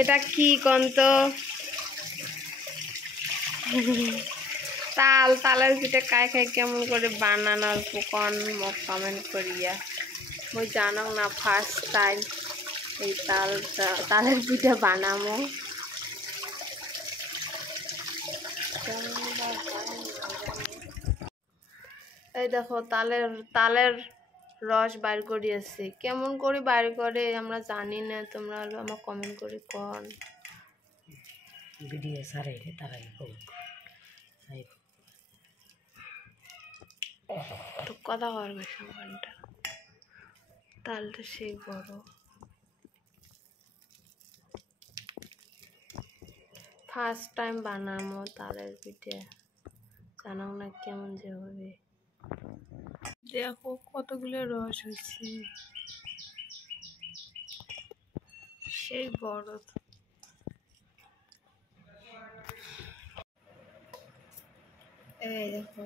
এটা কি কন্ত তালের পিঠা কায় খাই কেমন করে বানানো অল্প কন মোক কমেন্ট করিয়া মই জানো না ফার্স্ট টাইম এই তালের পিঠা বানামো। এই দেখো তালের রস বাইর করিয়াছি, কেমন করে বাইর করে আমরা জানি না, তোমরা হলো আমার কমেন্ট করে কোন ভিডিও সারে তারাই তো কথা করবে সামানটা তালটা সেই বড়। ফার্স্ট টাইম বানামো তালের পিঠে, জানো না কেমন যে হবে। দেখো কতগুলো রস হয়েছে, সেই বড়। এই দেখো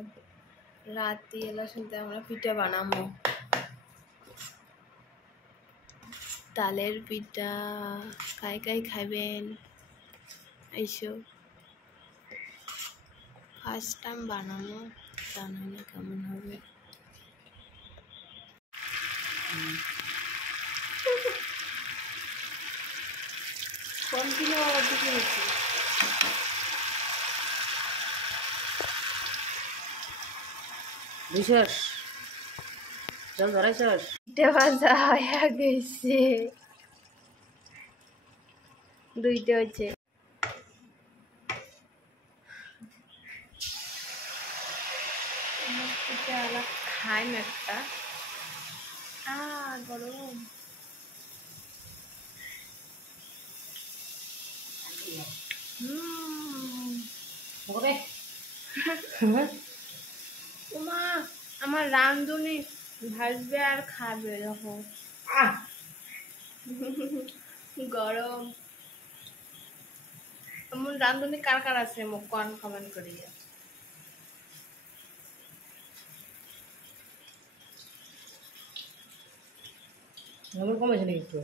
রাতে এলা শুনতে আমরা পিঠা বানামো, তালের পিঠা কাই কাই খাইবেন এইসব। ফার্স্ট টাইম বানানো, জানি না কেমন হবে। কোন কিলো দিকে হচ্ছে বুঝছস জল ধরাইছস পিঠা ভাজা হয়ে গেছে, দুইটা হচ্ছে। খাই না একটা গরম। ওমা আমার রান্ধুনি ভাজবে আর খাবে দেখো গরম। এমন রান্ধুনি কার কার আছে মোক কমেন্ট করিয়া। কমেছে নাকি একটু?